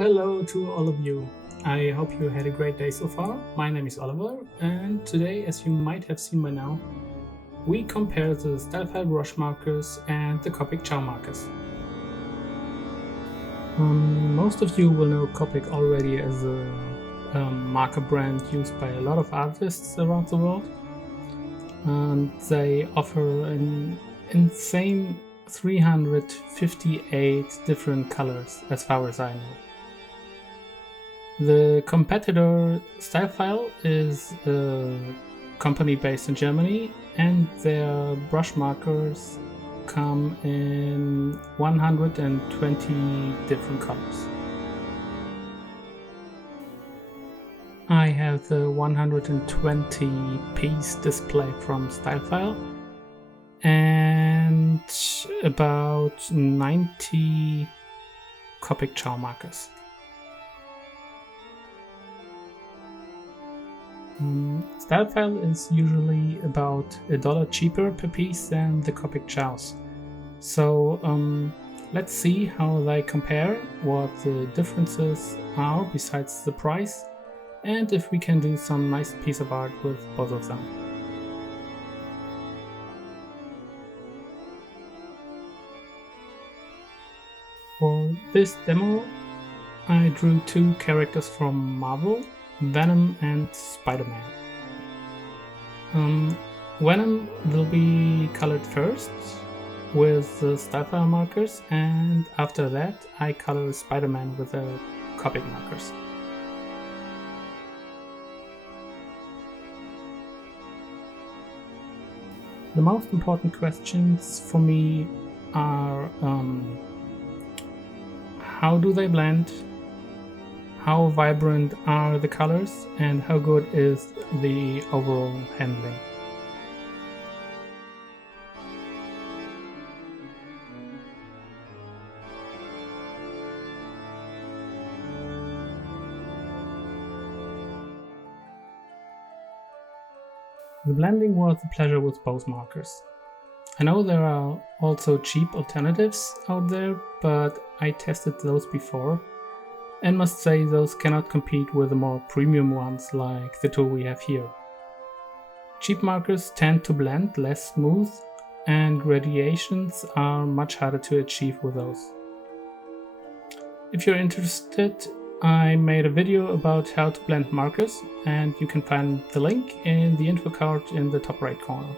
Hello to all of you. I hope you had a great day so far. My name is Oliver, and today, as you might have seen by now, we compare the Stylefile Brush Markers and the Copic Ciao markers. Most of you will know Copic already as a marker brand used by a lot of artists around the world. And they offer an insane 358 different colors as far as I know. The competitor Stylefile is a company based in Germany, and their brush markers come in 120 different colors. I have the 120 piece display from Stylefile and about 90 Copic Ciao markers. Stylefile is usually about $1 cheaper per piece than the Copic Ciaos. So let's see how they compare, what the differences are besides the price, and if we can do some nice piece of art with both of them. For this demo, I drew two characters from Marvel, Venom and Spiderman. Venom will be colored first with the Stylefile markers, and after that I color Spiderman with the Copic markers. The most important questions for me are how do they blend, how vibrant are the colors, and how good is the overall handling. The blending was a pleasure with both markers. I know there are also cheap alternatives out there, but I tested those before and must say those cannot compete with the more premium ones like the two we have here. Cheap markers tend to blend less smooth, and gradations are much harder to achieve with those. If you're interested, I made a video about how to blend markers, and you can find the link in the info card in the top right corner.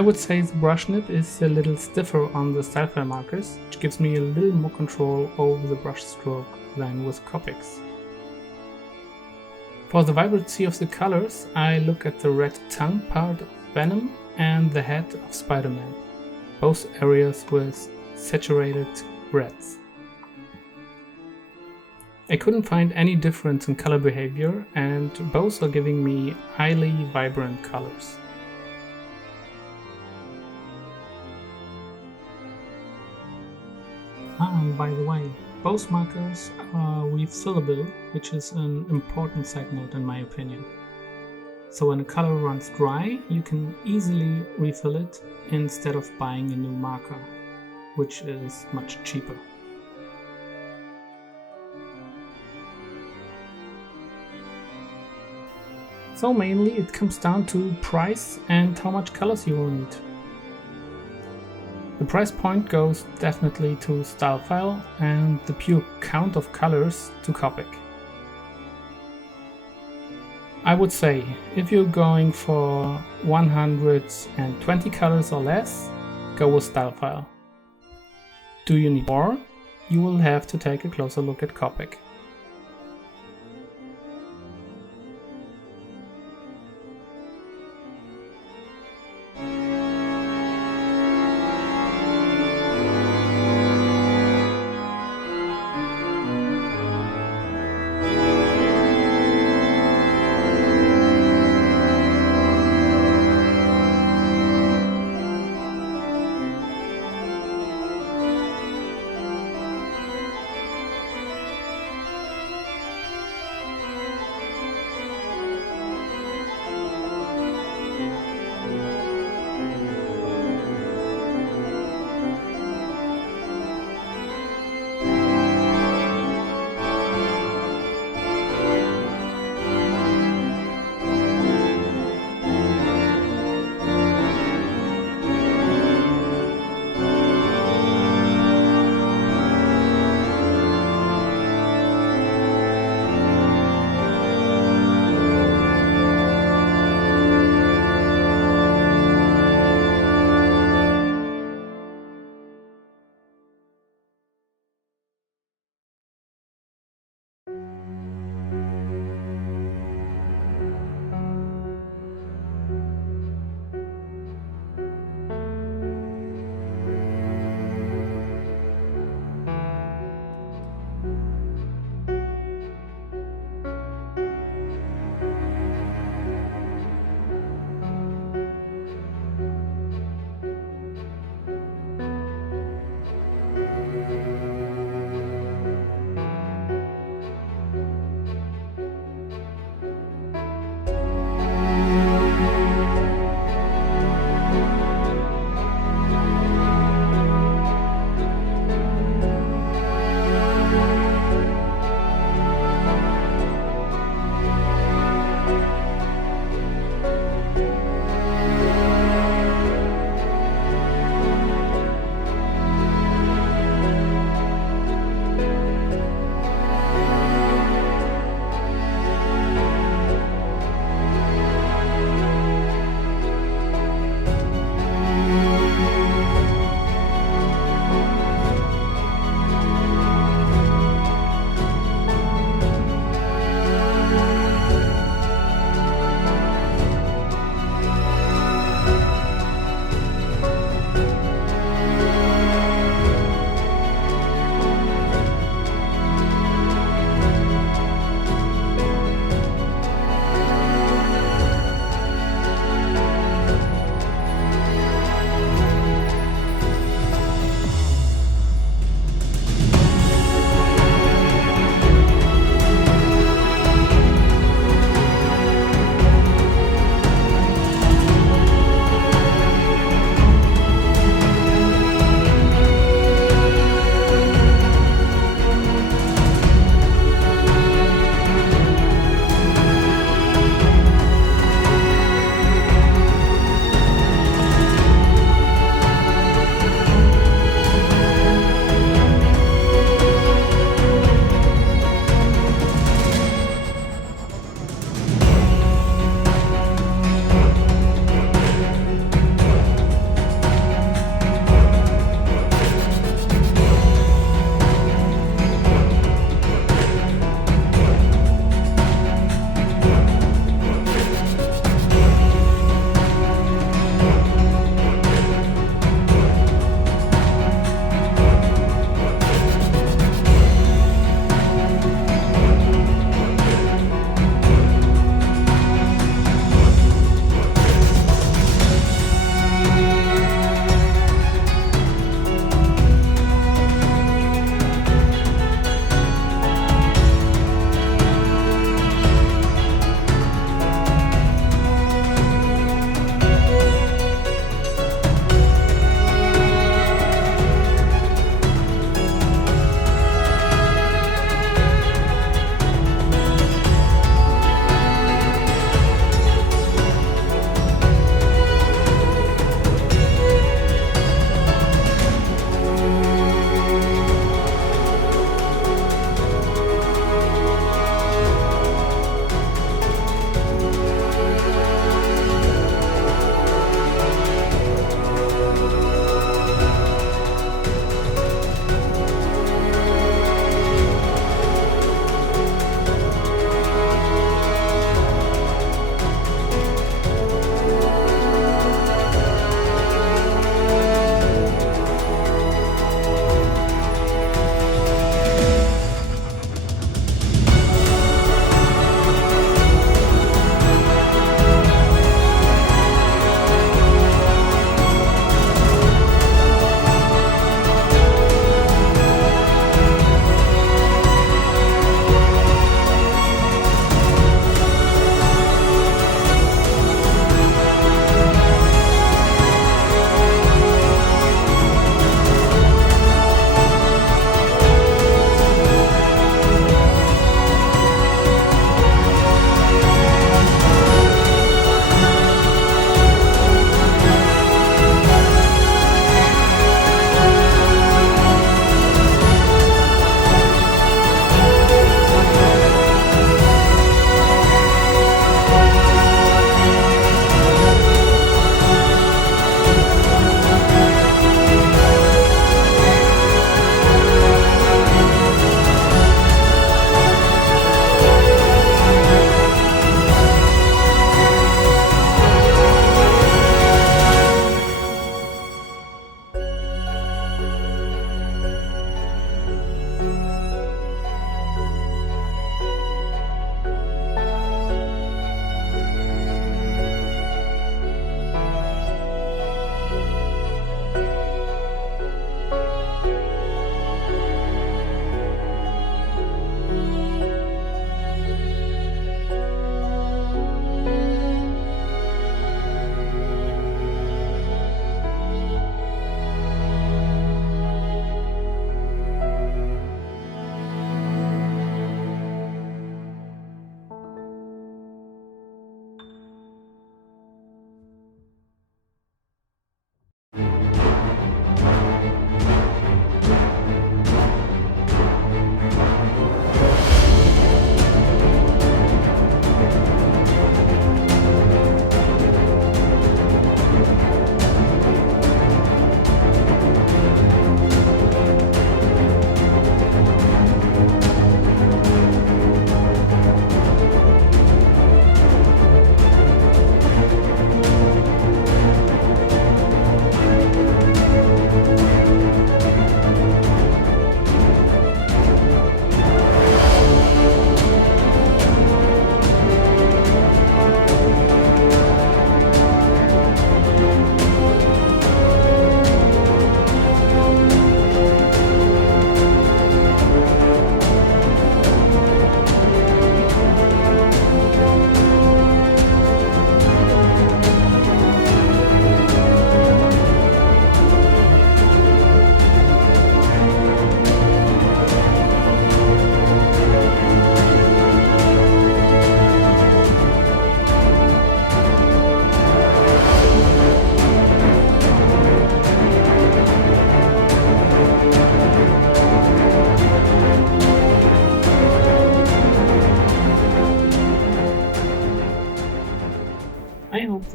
I would say the brush nib is a little stiffer on the Stylefile markers, which gives me a little more control over the brush stroke than with Copics. For the vibrancy of the colors, I look at the red tongue part of Venom and the head of Spiderman, both areas with saturated reds. I couldn't find any difference in color behavior, and both are giving me highly vibrant colors. And by the way, both markers are refillable, which is an important side note in my opinion. So when a color runs dry, you can easily refill it instead of buying a new marker, which is much cheaper. So mainly it comes down to price and how much colors you will need. The price point goes definitely to Stylefile and the pure count of colors to Copic. I would say if you're going for 120 colors or less, go with Stylefile. Do you need more? You will have to take a closer look at Copic.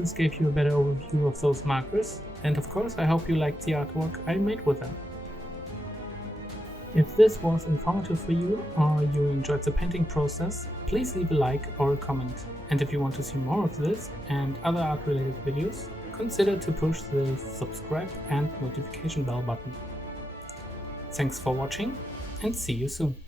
this gave you a better overview of those markers, and of course I hope you liked the artwork I made with them. If this was informative for you or you enjoyed the painting process, please leave a like or a comment. And if you want to see more of this and other art related videos, consider to push the subscribe and notification bell button. Thanks for watching and see you soon.